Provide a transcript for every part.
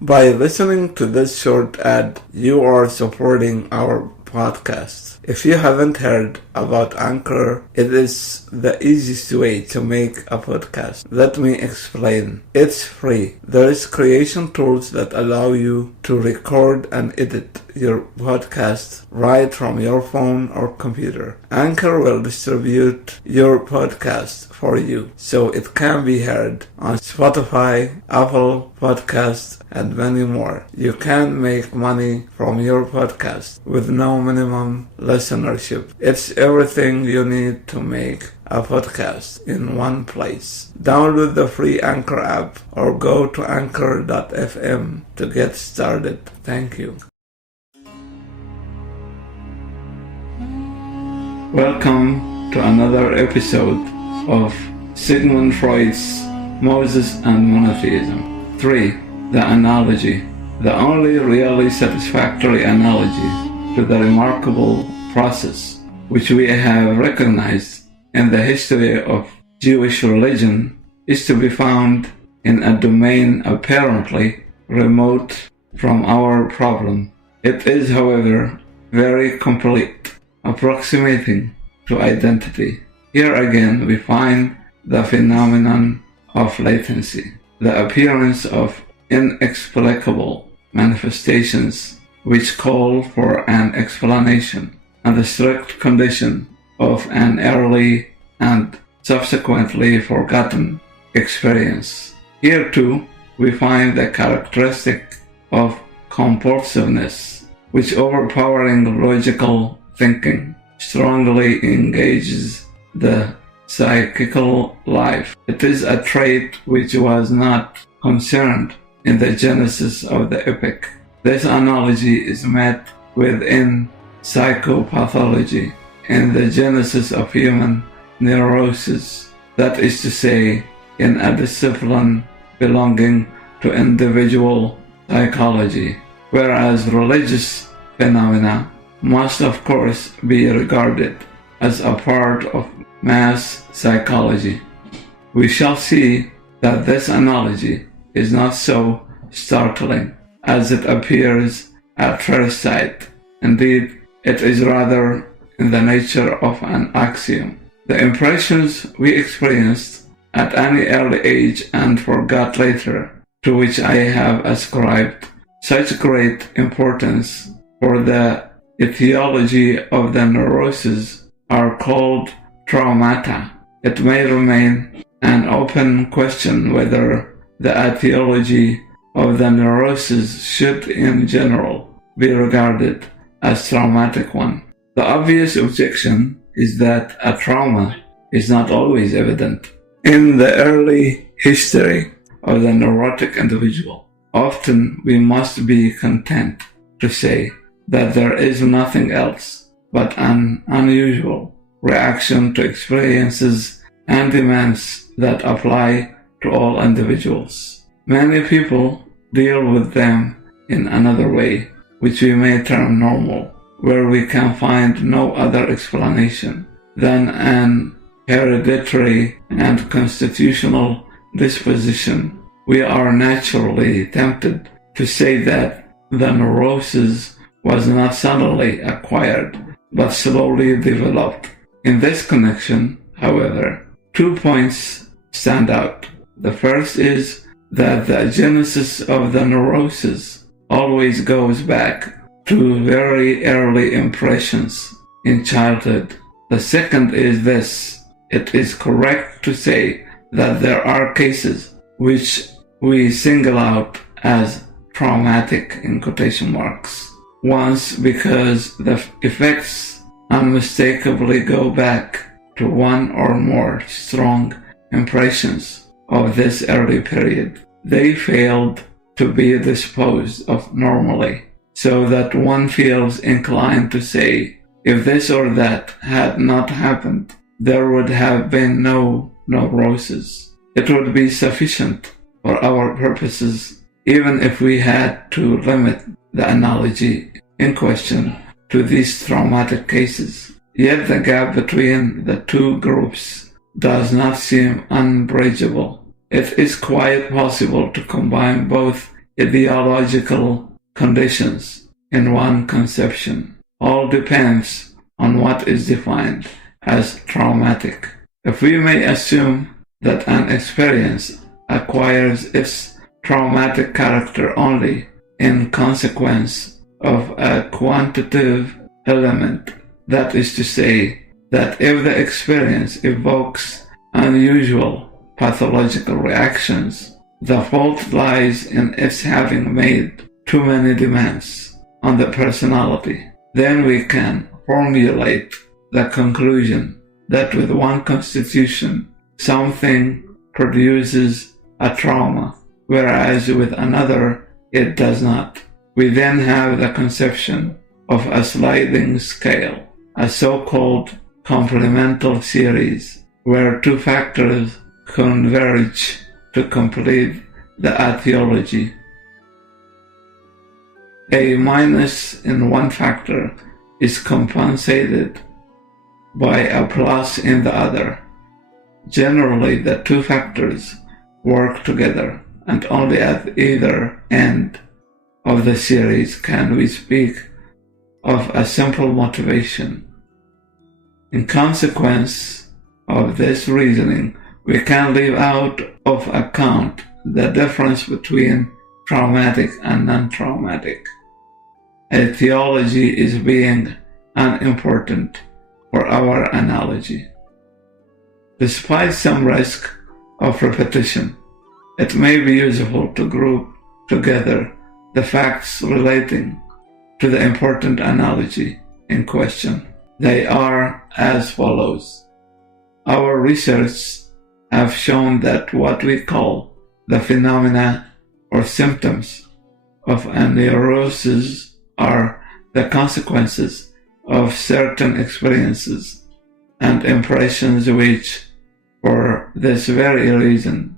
By listening to this short ad, you are supporting our podcast. If you haven't heard about Anchor, it is the easiest way to make a podcast. Let me explain. It's free. There's creation tools that allow you to record and edit your podcast right from your phone or computer. Anchor will distribute your podcast for you, so it can be heard on Spotify, Apple Podcasts, and many more. You can make money from your podcast with no minimum listenership. It's everything you need to make a podcast in one place. Download the free Anchor app or go to anchor.fm to get started. Thank you. Welcome to another episode of Sigmund Freud's Moses and Monotheism. 3. The analogy. The only really satisfactory analogy to the remarkable process which we have recognized in the history of Jewish religion is to be found in a domain apparently remote from our problem. It is, however, very complete, approximating to identity. Here again we find the phenomenon of latency, the appearance of inexplicable manifestations which call for an explanation, and the strict condition of an early and subsequently forgotten experience. Here too we find the characteristic of compulsiveness, which overpowering logical thinking strongly engages the psychical life. It is a trait which was not concerned in the genesis of the epic. This analogy is met within psychopathology, in the genesis of human neurosis, that is to say, in a discipline belonging to individual psychology, whereas religious phenomena must of course be regarded as a part of mass psychology. We shall see that this analogy is not so startling as it appears at first sight. Indeed, it is rather in the nature of an axiom. The impressions we experienced at any early age and forgot later, to which I have ascribed such great importance for the etiology of the neurosis, are called traumata. It may remain an open question whether the etiology of the neurosis should in general be regarded as traumatic one. The obvious objection is that a trauma is not always evident in the early history of the neurotic individual. Often we must be content to say that there is nothing else but an unusual reaction to experiences and demands that apply to all individuals. Many people deal with them in another way, which we may term normal, where we can find no other explanation than an hereditary and constitutional disposition. We are naturally tempted to say that the neurosis was not suddenly acquired, but slowly developed. In this connection, however, 2 points stand out. The first is that the genesis of the neurosis always goes back to very early impressions in childhood. The second is this: it is correct to say that there are cases which we single out as traumatic in quotation marks. Once because the effects unmistakably go back to one or more strong impressions of this early period. They failed to be disposed of normally, so that one feels inclined to say, if this or that had not happened, there would have been no neurosis. It would be sufficient for our purposes, even if we had to limit the analogy in question to these traumatic cases. Yet the gap between the two groups does not seem unbridgeable. It is quite possible to combine both ideological conditions in one conception. All depends on what is defined as traumatic. If we may assume that an experience acquires its traumatic character only in consequence of a quantitative element, that is to say, that if the experience evokes unusual pathological reactions, the fault lies in its having made too many demands on the personality. Then we can formulate the conclusion that with one constitution, something produces a trauma, whereas with another it does not. We then have the conception of a sliding scale, a so-called complemental series, where two factors converge to complete the etiology. A minus in one factor is compensated by a plus in the other. Generally, the two factors work together, and only at either end of the series can we speak of a simple motivation. In consequence of this reasoning, we can leave out of account the difference between traumatic and non-traumatic. Etiology is being unimportant for our analogy. Despite some risk of repetition, it may be useful to group together the facts relating to the important analogy in question. They are as follows. Our research have shown that what we call the phenomena or symptoms of a neurosis are the consequences of certain experiences and impressions which, for this very reason,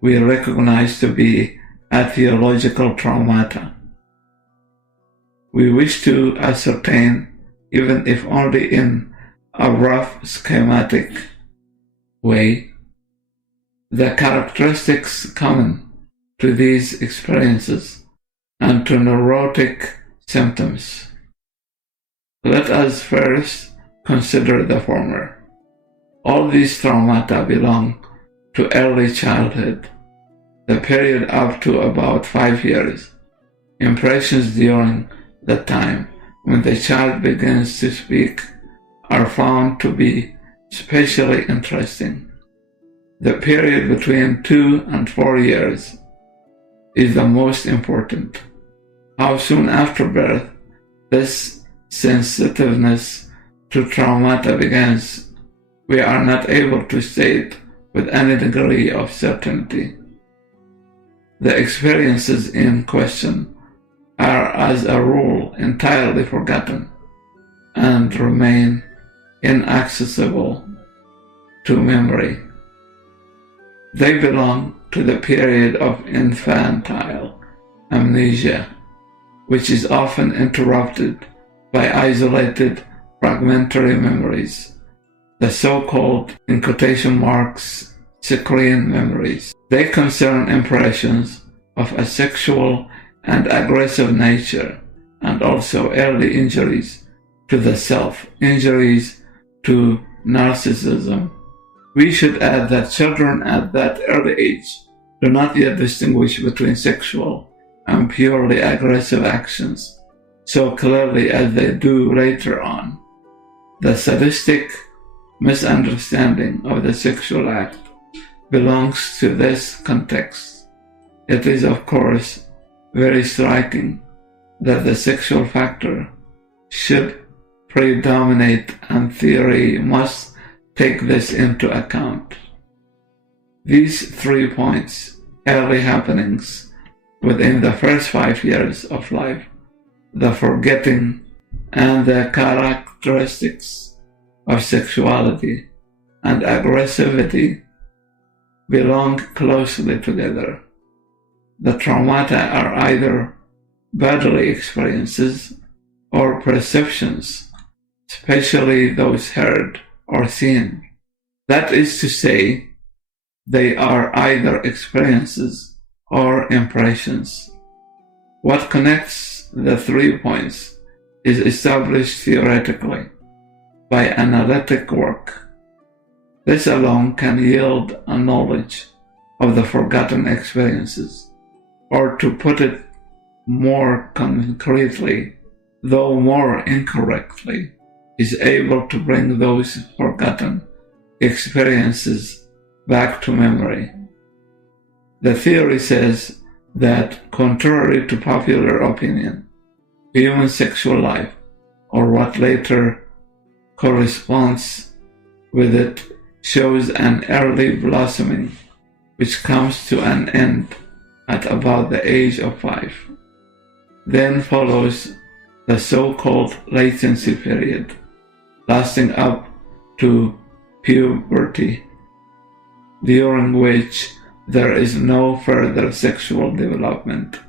we recognize to be etiological traumata. We wish to ascertain, even if only in a rough schematic way, the characteristics common to these experiences and to neurotic symptoms. Let us first consider the former. All these traumata belong to early childhood, the period up to about 5 years. Impressions during the time when the child begins to speak are found to be especially interesting. The period between 2 and 4 years is the most important. How soon after birth this sensitiveness to traumata begins, we are not able to state with any degree of certainty. The experiences in question are, as a rule, entirely forgotten and remain inaccessible to memory. They belong to the period of infantile amnesia, which is often interrupted by isolated fragmentary memories, the so-called, in quotation marks, secrean memories. They concern impressions of a sexual and aggressive nature, and also early injuries to the self, injuries to narcissism. We should add that children at that early age do not yet distinguish between sexual and purely aggressive actions so clearly as they do later on. The sadistic misunderstanding of the sexual act belongs to this context. It is, of course, very striking that the sexual factor should predominate, and theory must take this into account. These 3 points, early happenings within the first 5 years of life, the forgetting, and the characteristics of sexuality and aggressivity, belong closely together. The traumata are either bodily experiences or perceptions, especially those heard or seen. That is to say, they are either experiences or impressions. What connects the 3 points is established theoretically by analytic work. This alone can yield a knowledge of the forgotten experiences, or to put it more concretely, though more incorrectly, is able to bring those forgotten experiences back to memory. The theory says that, contrary to popular opinion, human sexual life, or what later corresponds with it, shows an early blossoming which comes to an end at about the age of 5. Then follows the so-called latency period, lasting up to puberty, during which there is no further sexual development.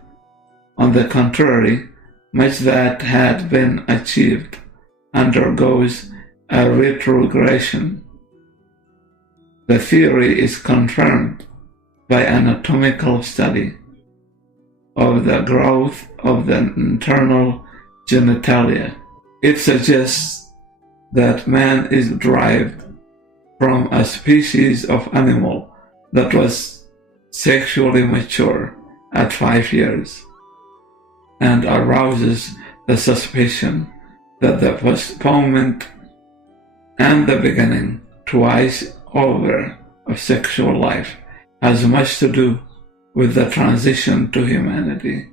On the contrary, much that had been achieved undergoes a retrogression. The theory is confirmed by anatomical study of the growth of the internal genitalia. It suggests that man is derived from a species of animal that was sexually mature at 5 years, and arouses the suspicion that the postponement and the beginning twice over of sexual life has much to do with the transition to humanity.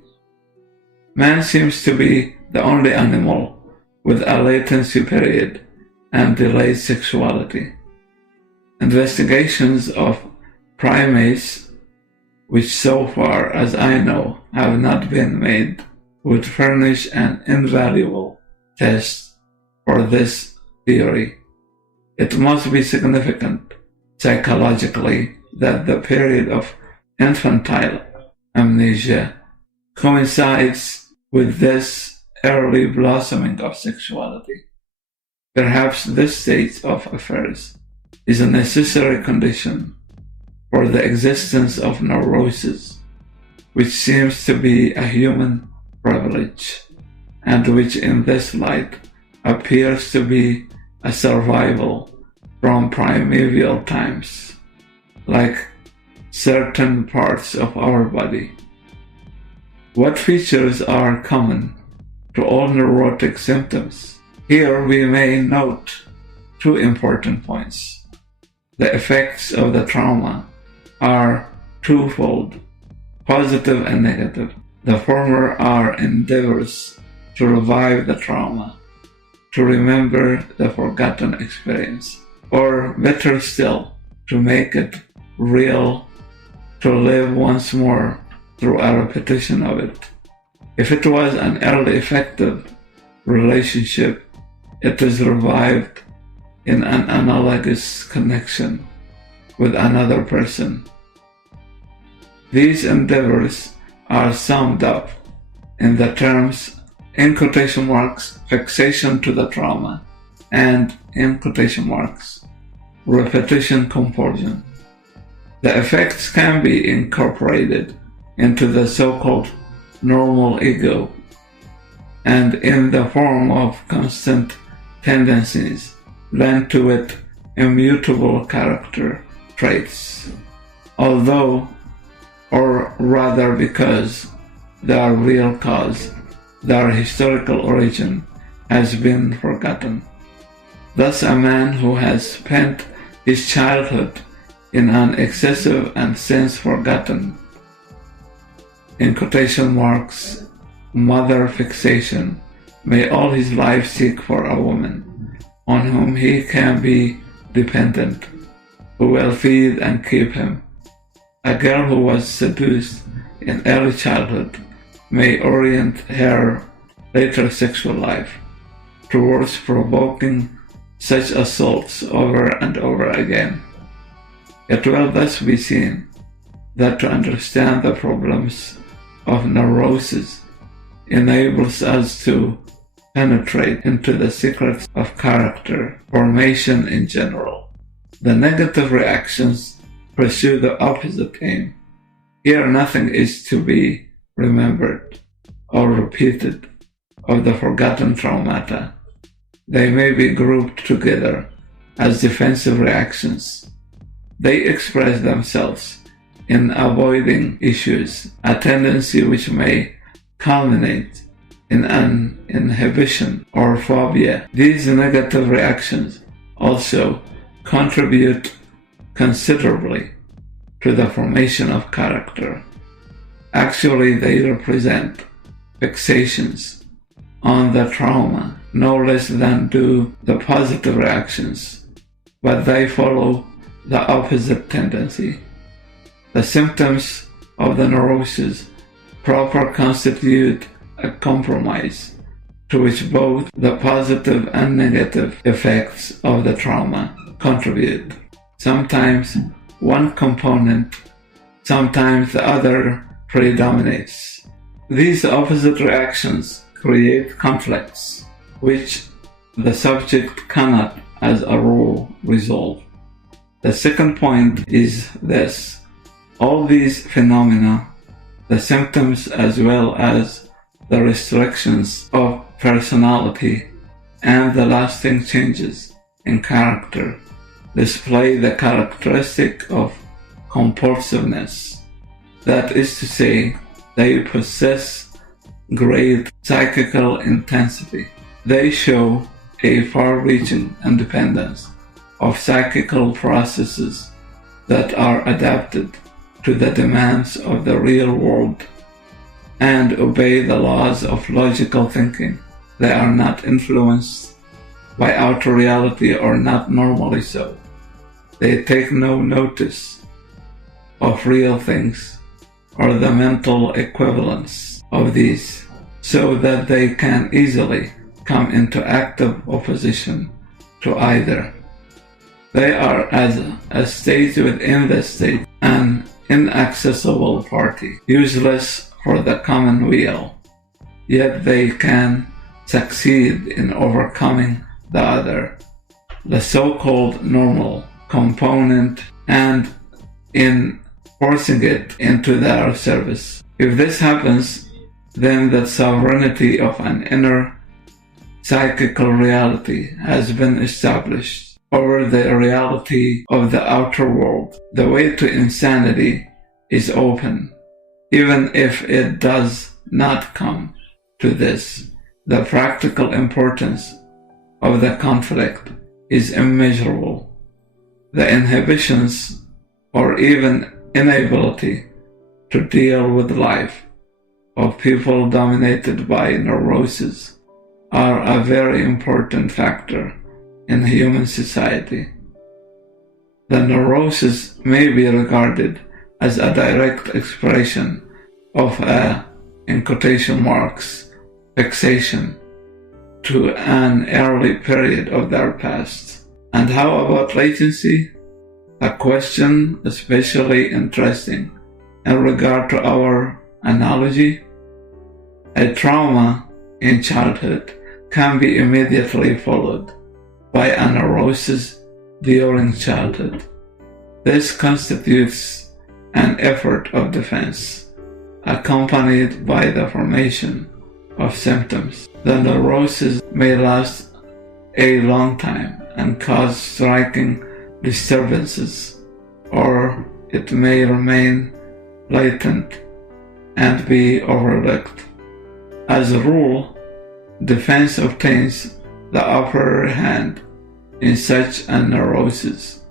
Man seems to be the only animal with a latency period and delayed sexuality. Investigations of primates, which so far as I know have not been made, would furnish an invaluable test for this theory. It must be significant psychologically that the period of infantile amnesia coincides with this early blossoming of sexuality. Perhaps this state of affairs is a necessary condition for the existence of neurosis, which seems to be a human privilege, and which in this light appears to be a survival from primeval times, like certain parts of our body. What features are common to all neurotic symptoms? Here we may note 2 important points. The effects of the trauma are twofold, positive and negative. The former are endeavors to revive the trauma, to remember the forgotten experience, or better still, to make it real, to live once more through a repetition of it. If it was an early effective relationship, it is revived in an analogous connection with another person. These endeavors are summed up in the terms, in quotation marks, fixation to the trauma, and, in quotation marks, repetition compulsion. The effects can be incorporated into the so-called normal ego, and in the form of constant tendencies lend to it immutable character traits, although, or rather because, their real cause, their historical origin, has been forgotten. Thus, a man who has spent his childhood in an excessive and since forgotten, in quotation marks, mother fixation, may all his life seek for a woman on whom he can be dependent, who will feed and keep him. A girl who was seduced in early childhood may orient her later sexual life towards provoking such assaults over and over again. It will thus be seen that to understand the problems of neurosis enables us to penetrate into the secrets of character formation in general. The negative reactions pursue the opposite aim. Here nothing is to be remembered, repeated of the forgotten traumata. They may be grouped together as defensive reactions. They express themselves in avoiding issues, a tendency which may culminate in an inhibition or phobia. These negative reactions also contribute considerably to the formation of character. Actually, they represent fixations on the trauma no less than do the positive reactions, but they follow the opposite tendency. The symptoms of the neurosis proper constitute a compromise to which both the positive and negative effects of the trauma contribute. Sometimes one component, sometimes the other predominates. These opposite reactions create conflicts, which the subject cannot, as a rule, resolve. The second point is this: all these phenomena, the symptoms as well as the restrictions of personality and the lasting changes in character, display the characteristic of compulsiveness. That is to say, they possess great psychical intensity. They show a far-reaching independence of psychical processes that are adapted to the demands of the real world and obey the laws of logical thinking. They are not influenced by outer reality, or not normally so. They take no notice of real things or the mental equivalence of these, so that they can easily come into active opposition to either. They are as a state within the state, an inaccessible party, useless for the common weal, yet they can succeed in overcoming the other, the so-called normal component, and in forcing it into their service. If this happens, then the sovereignty of an inner psychical reality has been established over the reality of the outer world. The way to insanity is open. Even if it does not come to this, the practical importance of the conflict is immeasurable. The inhibitions, or even inability to deal with life, of people dominated by neurosis are a very important factor in human society. The neurosis may be regarded as a direct expression of a, in quotation marks, fixation to an early period of their past. And how about latency? A question especially interesting in regard to our analogy. A trauma in childhood can be immediately followed by a neurosis during childhood. This constitutes an effort of defense, accompanied by the formation of symptoms. The neurosis may last a long time and cause striking disturbances, or it may remain latent and be overlooked. As a rule, defense obtains the upper hand in such a neurosis.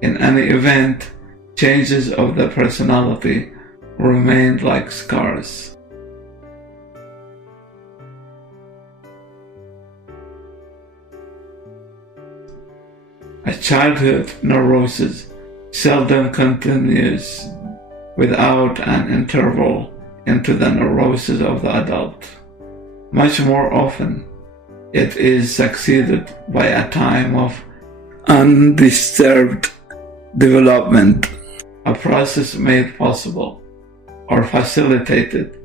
In any event, changes of the personality remain like scars. A childhood neurosis seldom continues without an interval into the neurosis of the adult. Much more often, it is succeeded by a time of undisturbed development, a process made possible or facilitated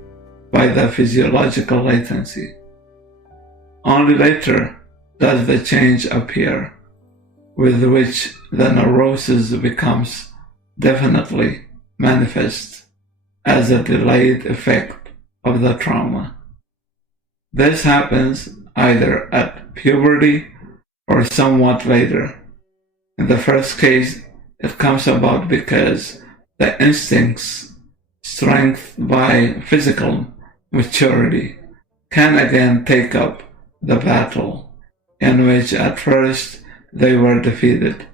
by the physiological latency. Only later does the change appear, with which the neurosis becomes definitely manifest as a delayed effect of the trauma. This happens either at puberty or somewhat later. In the first case, it comes about because the instincts, strengthened by physical maturity, can again take up the battle in which at first they were defeated.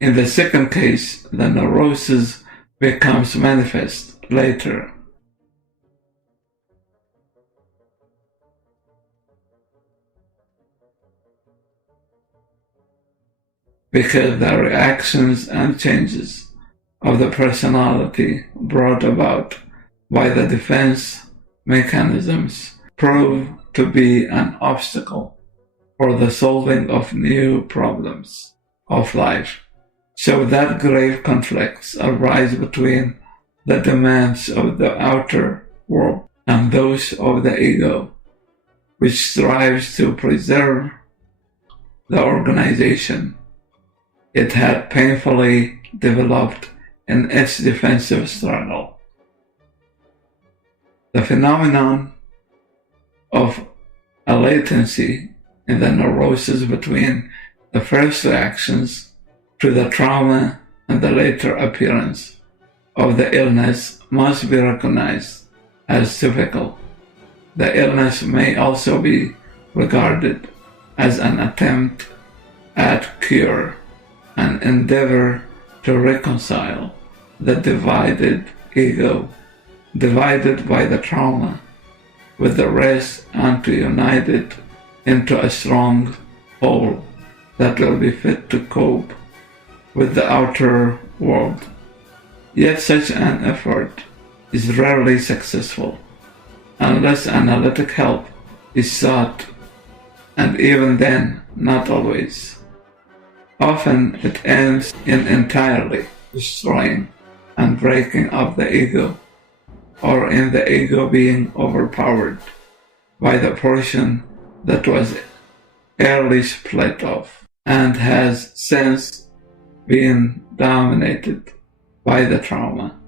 In the second case, the neurosis becomes manifest later. Because the reactions and changes of the personality brought about by the defense mechanisms prove to be an obstacle for the solving of new problems of life, so that grave conflicts arise between the demands of the outer world and those of the ego, which strives to preserve the organization it had painfully developed in its defensive struggle. The phenomenon of a latency in the neurosis between the first reactions to the trauma and the later appearance of the illness must be recognized as typical. The illness may also be regarded as an attempt at cure, an endeavor to reconcile the divided ego, divided by the trauma, with the rest, and to unite it into a strong whole that will be fit to cope with the outer world. Yet such an effort is rarely successful unless analytic help is sought, and even then, not always. Often it ends in entirely destroying and breaking up the ego, or in the ego being overpowered by the portion that was early split off and has since been dominated by the trauma.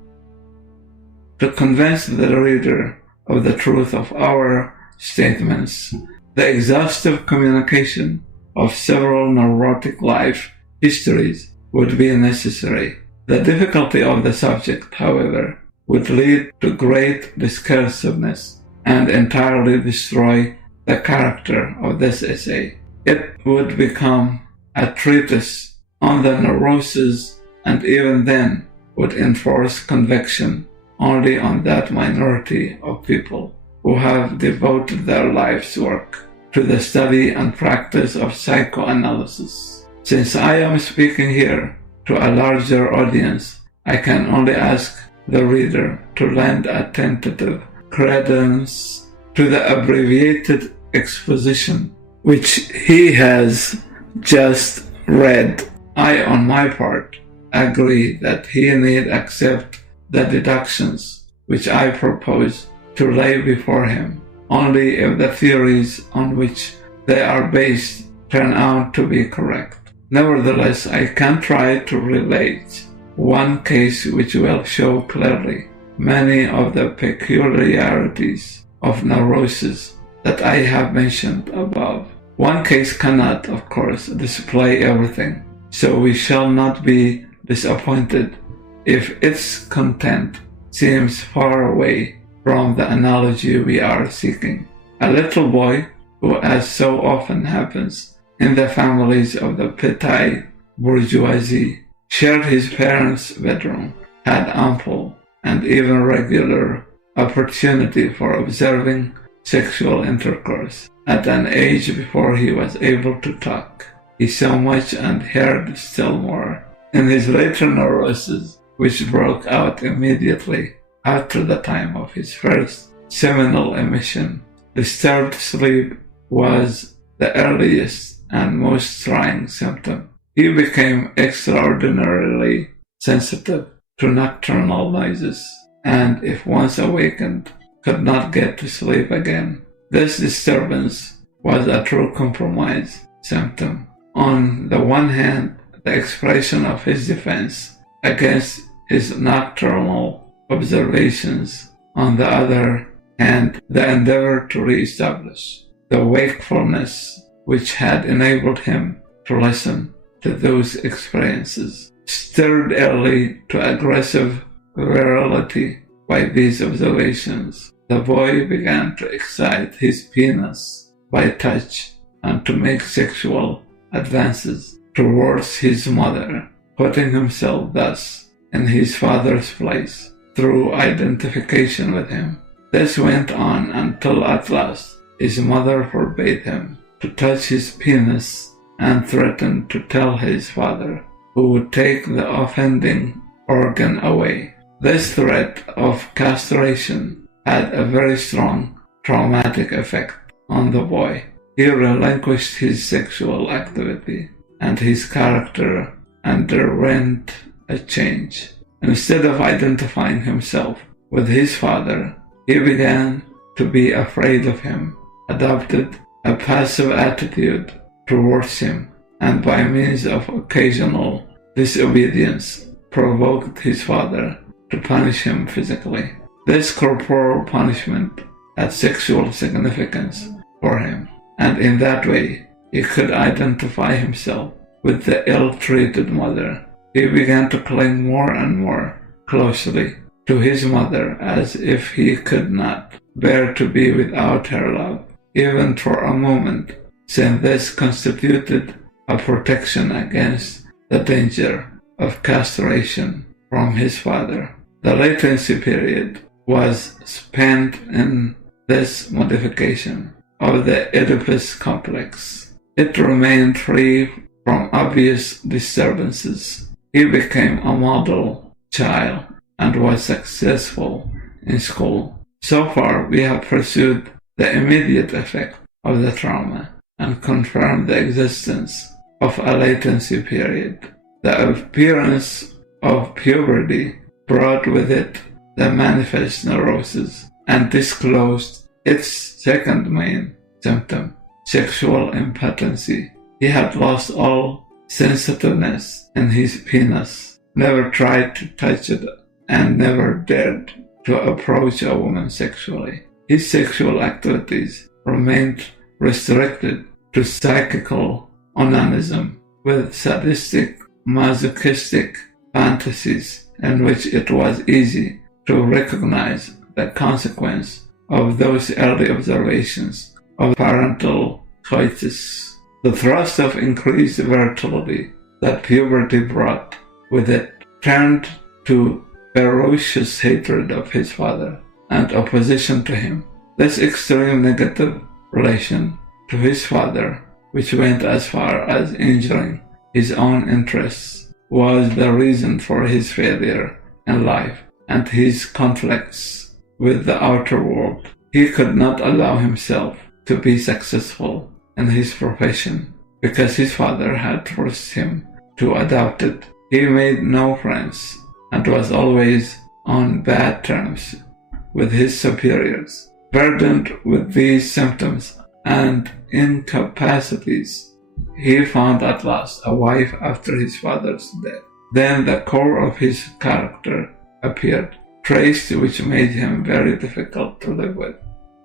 To convince the reader of the truth of our statements, the exhaustive communication of several neurotic life histories would be necessary. The difficulty of the subject, however, would lead to great discursiveness and entirely destroy the character of this essay. It would become a treatise on the neurosis, and even then would enforce conviction only on that minority of people who have devoted their life's work to the study and practice of psychoanalysis. Since I am speaking here to a larger audience, I can only ask the reader to lend a tentative credence to the abbreviated exposition which he has just read. I, on my part, agree that he need accept the deductions which I propose to lay before him, only if the theories on which they are based turn out to be correct. Nevertheless, I can try to relate one case which will show clearly many of the peculiarities of neurosis that I have mentioned above. One case cannot, of course, display everything, so we shall not be disappointed if its content seems far away from the analogy we are seeking. A little boy, who, as so often happens in the families of the petty bourgeoisie, shared his parents' bedroom, had ample and even regular opportunity for observing sexual intercourse. At an age before he was able to talk, he saw much and heard still more. In his later neurosis, which broke out immediately after the time of his first seminal emission, disturbed sleep was the earliest and most trying symptom. He became extraordinarily sensitive to nocturnal noises, and if once awakened, could not get to sleep again. This disturbance was a true compromise symptom. On the one hand, the expression of his defense against his nocturnal observations. On the other and the endeavor to re-establish the wakefulness which had enabled him to listen to those experiences. Stirred early to aggressive virility by these observations, the boy began to excite his penis by touch and to make sexual advances towards his mother, putting himself thus in his father's place through identification with him. This went on until at last his mother forbade him to touch his penis and threatened to tell his father, who would take the offending organ away. This threat of castration had a very strong traumatic effect on the boy. He relinquished his sexual activity, and his character underwent a change. Instead of identifying himself with his father, he began to be afraid of him, adopted a passive attitude towards him, and by means of occasional disobedience provoked his father to punish him physically. This corporal punishment had sexual significance for him, and in that way he could identify himself with the ill-treated mother. He began to cling more and more closely to his mother as if he could not bear to be without her love, even for a moment, since this constituted a protection against the danger of castration from his father. The latency period was spent in this modification of the Oedipus complex. It remained free from obvious disturbances. He became a model child and was successful in school. So far, we have pursued the immediate effect of the trauma and confirmed the existence of a latency period. The appearance of puberty brought with it the manifest neurosis and disclosed its second main symptom, sexual impotency. He had lost all sensitiveness in his penis, never tried to touch it, and never dared to approach a woman sexually. His sexual activities remained restricted to psychical onanism, with sadistic, masochistic fantasies in which it was easy to recognize the consequence of those early observations of parental coitus. The thrust of increased virility that puberty brought with it turned to ferocious hatred of his father and opposition to him. This extreme negative relation to his father, which went as far as injuring his own interests, was the reason for his failure in life and his conflicts with the outer world. He could not allow himself to be successful in his profession because his father had forced him to adopt it. He made no friends and was always on bad terms with his superiors. Burdened with these symptoms and incapacities, he found at last a wife after his father's death. Then the core of his character appeared, traits which made him very difficult to live with.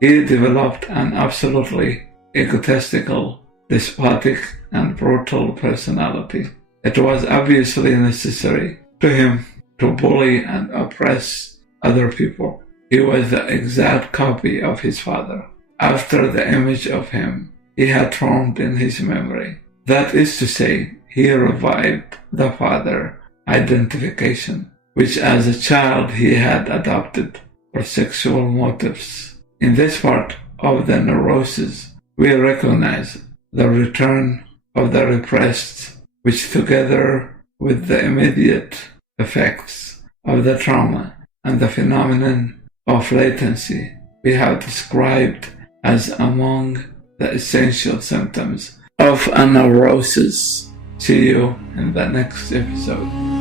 He developed an absolutely egotistical, despotic, and brutal personality. It was obviously necessary to him to bully and oppress other people. He was the exact copy of his father, after the image of him he had formed in his memory. That is to say, he revived the father identification, which as a child he had adopted for sexual motives. In this part of the neurosis, we recognize the return of the repressed, which together with the immediate effects of the trauma and the phenomenon of latency we have described as among the essential symptoms of a neurosis. See you in the next episode.